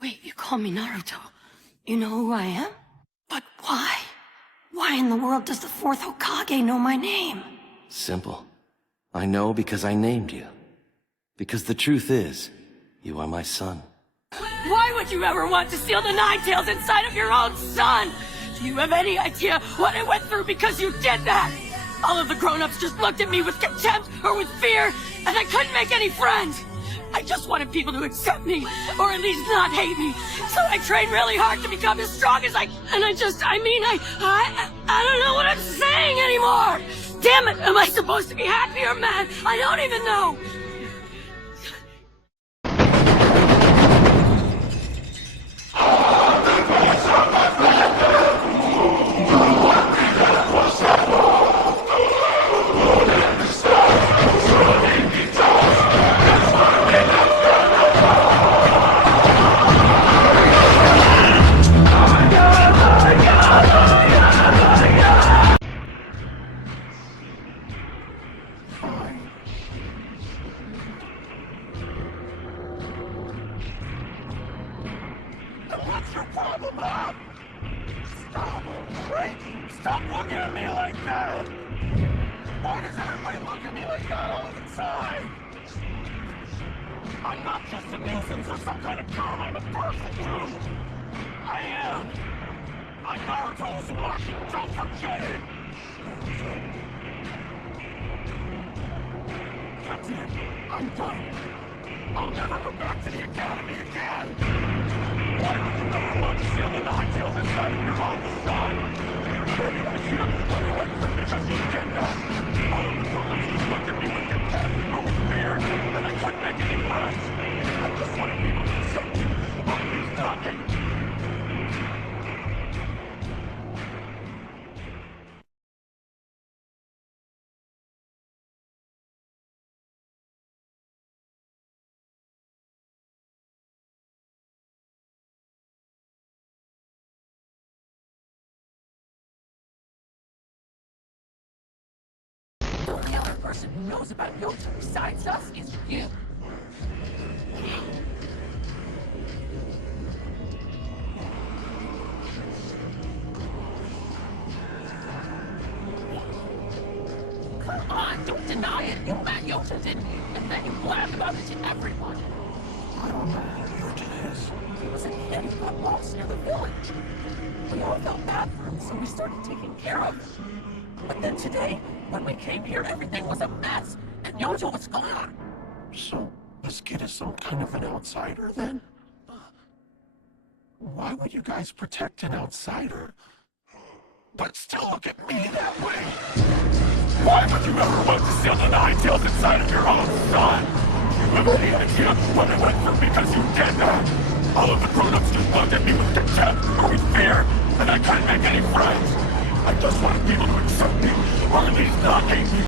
Wait, you call me Naruto. You know who I am? But why? Why in the world does the fourth Hokage know my name? Simple. I know because I named you. Because the truth is, you are my son. Why would you ever want to steal the nine tails inside of your own son? Do you have any idea what I went through because you did that? All of the grown-ups just looked at me with contempt or with fear, and I couldn't make any friends. I just wanted people to accept me, or at least not hate me. So I trained really hard to become as strong as I don't know what I'm saying anymore. Damn it, am I supposed to be happy or mad? I don't even know. What's your problem, Bob? Stop! Wait! Stop looking at me like that! Why does everybody look at me like that all the time? I'm not just a nuisance or some kind of charm, I'm a person too! I am! I'm Naruto's watching, don't forget it! That's it! I'm done! I'll never go back to the academy again! Why would you never want to steal the nine tails inside of your own son? Maybe I should have run away from because you did that. All of the grown-ups just looked at me with contempt or with fear, and I couldn't make any friends. I just wanted people to accept me, or at least not hate me. The only other person who knows about ᶫᵒᵛᵏ besides us is you. Come on, don't deny it. You met ᶫᵒᵛᵏ, didn't you? And then you blabbed about it to everyone. I don't know who ᶫᵒᵛᵏ is. He was a kid who got lost near the village. We all felt bad for him, so we started taking care of him. But then today, when we came here, everything was a mess, and ᶫᵒᵛᵏ was gone. So, this kid is some kind of an outsider, then? Why would you guys protect an outsider? But still look at me that way! Why would you ever want to steal the nine tails inside of your own son? You have any idea what I went through because you did that? All of the grown-ups just looked at me with contempt or with fear, and I couldn't make any friends. I just wanted people to accept me, or at least not hate me.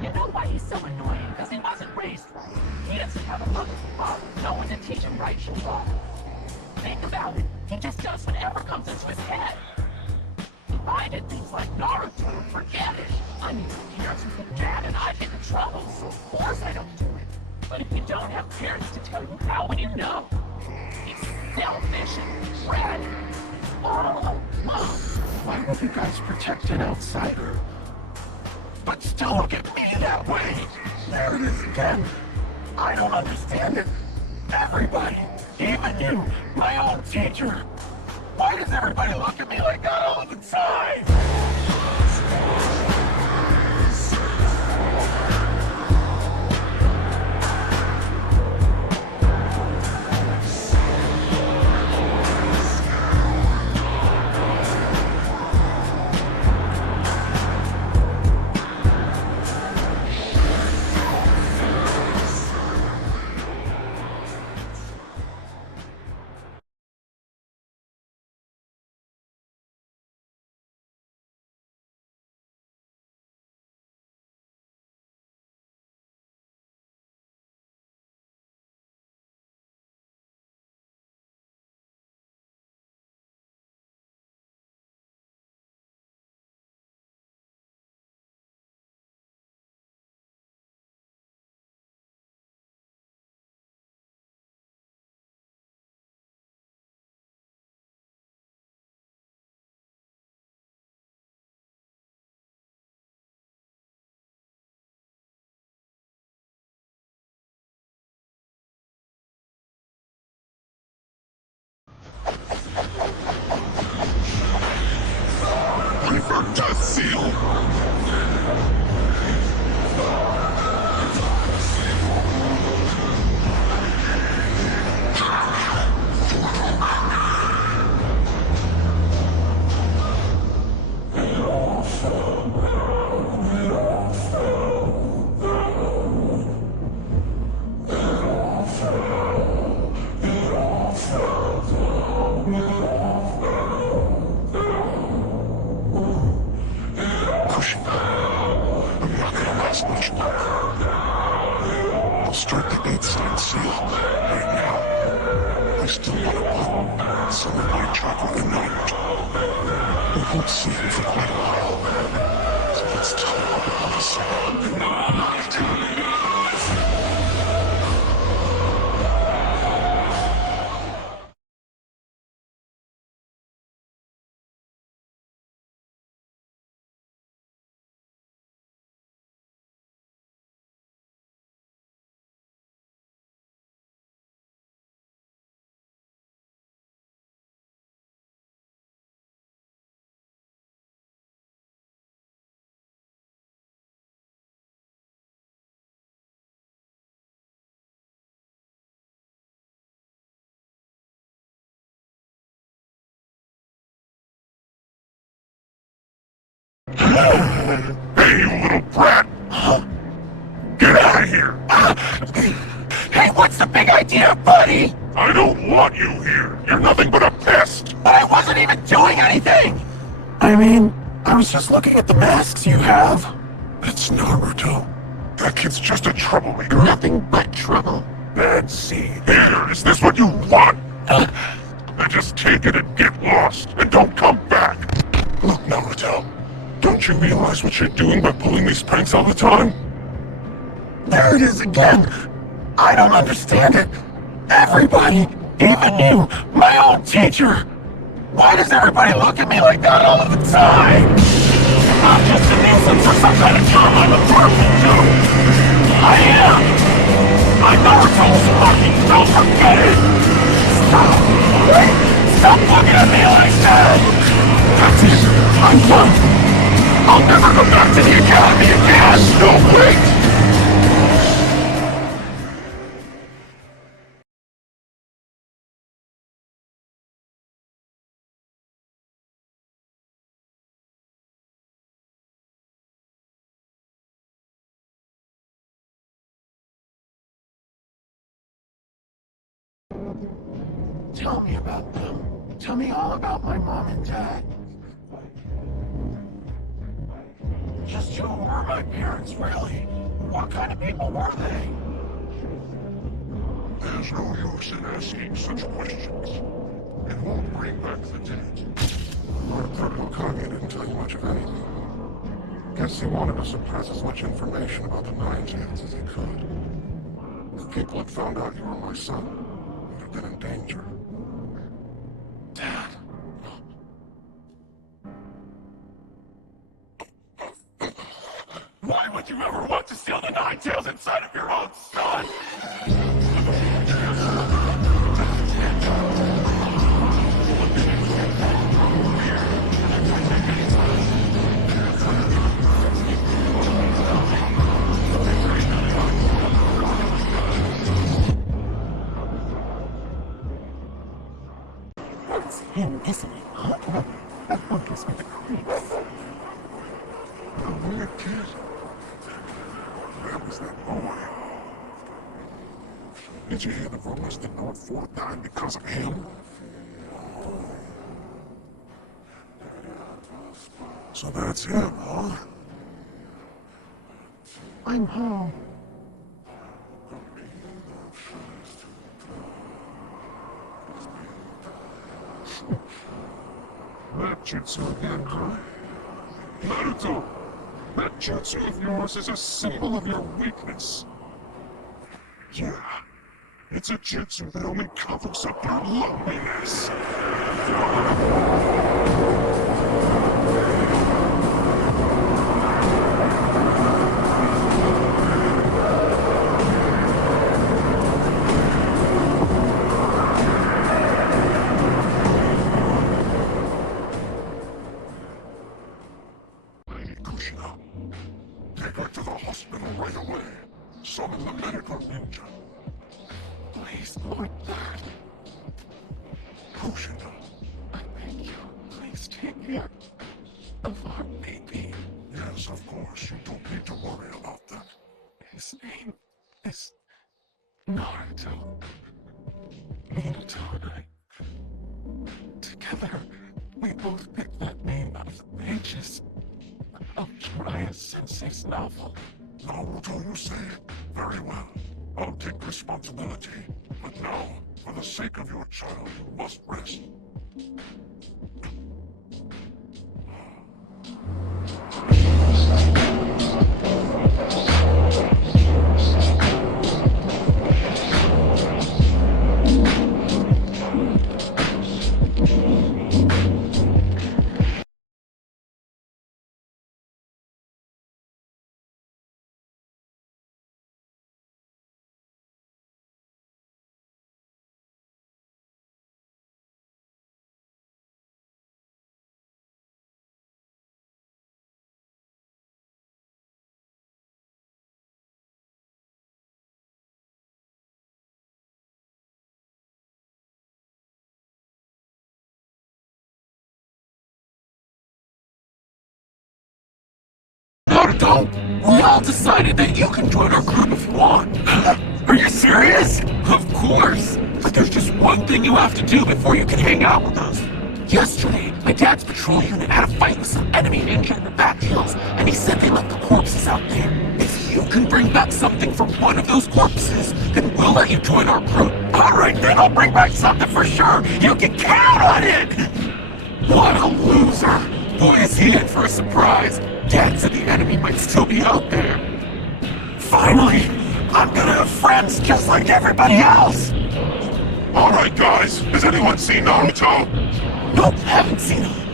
You know why he's so annoying? Because he wasn't raised right. He doesn't have a mother or father. No one to teach him right from wrong. Think about it. He just does whatever comes into his head. If I did things like Naruto, forget it. I mean, parents who've been bad and I've been in trouble, so of course I don't do it. But if you don't have parents to tell you, how would you know? He's selfish and red. All alone. Why would you guys protect an outsider? But still look at me that way! There it is again! I don't understand it! Everybody! Even you! My own teacher! Why does everybody look at me like that all the time? strike the 8-state seal right now. I still want to put some of my chakra in Naruto. We won't see him for quite a while. So let's talk about the second. Hey, you little brat! Get out of here! Hey, what's the big idea, buddy? I don't want you here! You're nothing but a pest! But I wasn't even doing anything! I mean, I was just looking at the masks you have. It's Naruto. That kid's just a troublemaker. Nothing but trouble. Bad seed. Here, is this what you want? Then just take it and get lost, and don't come back! Look, Naruto, don't you realize what you're doing by pulling these pranks all the time? There it is again. I don't understand it. Everybody, even you, my own teacher. Why does everybody look at me like that all of the time? I'm just a nuisance or some kind of charm I'm a person to. I am. I'm Naruto's fucking, don't forget it. Stop. Wait. Stop looking at me like that. That's it. I'm done. I'll never go back to the academy again. No, wait. Tell me about them. Tell me all about my mom and dad. Just who were my parents, really? What kind of people were they? There's no use in asking such questions. It won't bring back the dead. Lord Hokage didn't tell you much of anything. Guess he wanted us to pass as much information about the Nine Tails as he could. If people had found out you were my son, we'd have been in danger. Dad. Why would you ever want to steal the Nine Tails inside of your own son? It's him, isn't it? Huh? That one gives me the creeps. The weird kid. That was that boy. Did you hear the rumors that North Fort died because of him? So that's him, huh? I'm home. That jutsu again, huh? Naruto! That jutsu of yours is a symbol of your weakness. Yeah, it's a jutsu that only covers up your loneliness. Take her to the hospital right away. Summon the medical ninja. Please, Lord Dad. Kushina. I beg you, please take care of our baby. Yes, of course. You don't need to worry about that. His name is Naruto. Naruto and I. Together, we both picked that name out of the pages of Jiraiya Sensei's novel. Naruto, you say? Very well. I'll take responsibility. But now, for the sake of your child, you must rest. Naruto, we all decided that you can join our group if you want. Are you serious? Of course. But there's just one thing you have to do before you can hang out with us. Yesterday, my dad's patrol unit had a fight with some enemy ninja in the backhills, and he said they left the corpses out there. If you can bring back something from one of those corpses, then we'll let you join our group. Alright, then I'll bring back something for sure. You can count on it! What a loser! Boy, is he in for a surprise. Dad said the enemy might still be out there. Finally, I'm gonna have friends just like everybody else! Alright guys, has anyone seen Naruto? Nope, haven't seen him.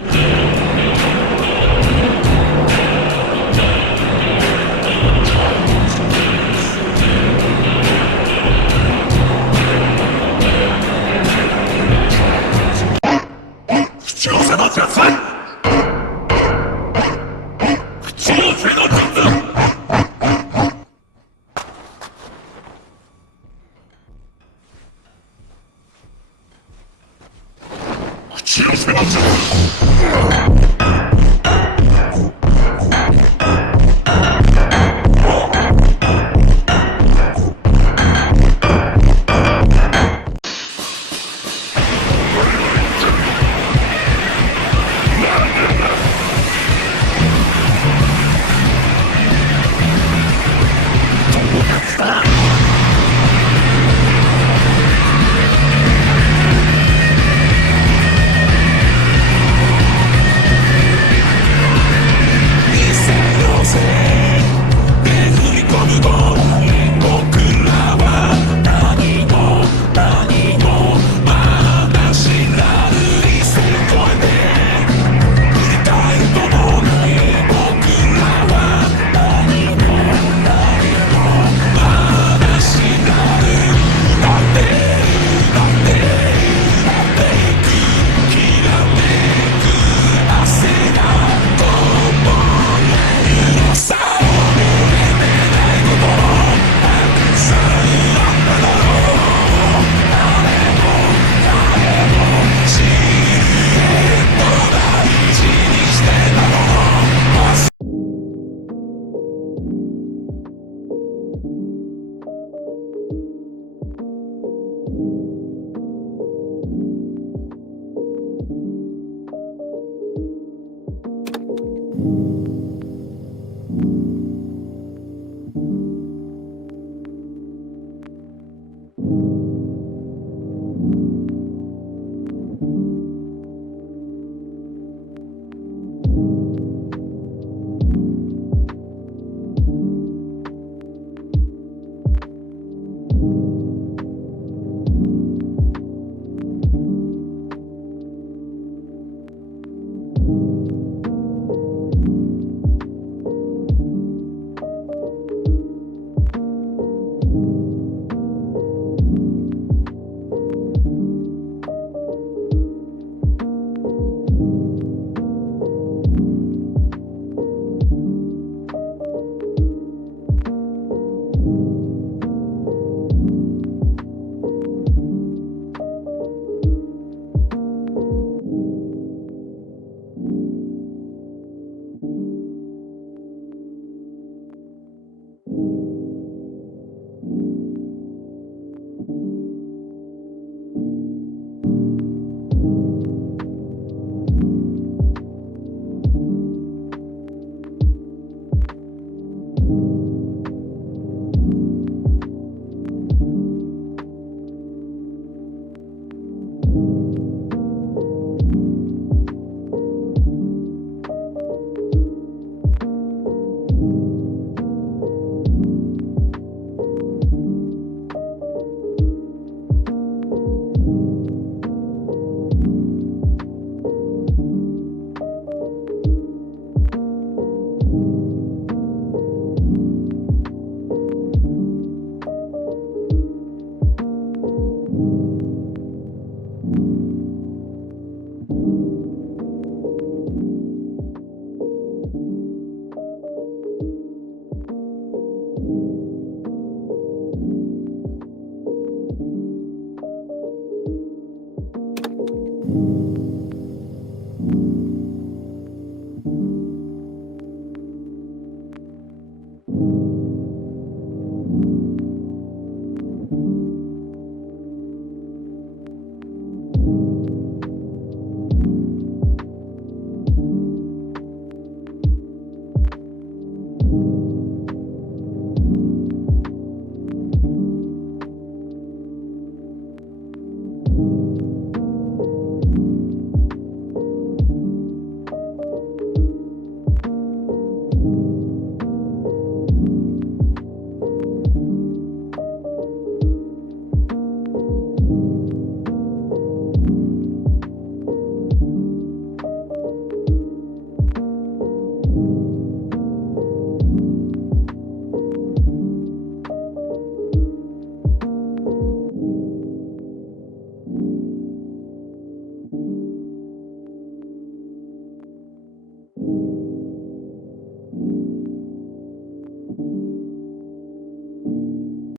ᶫᵒᵛᵉᵧ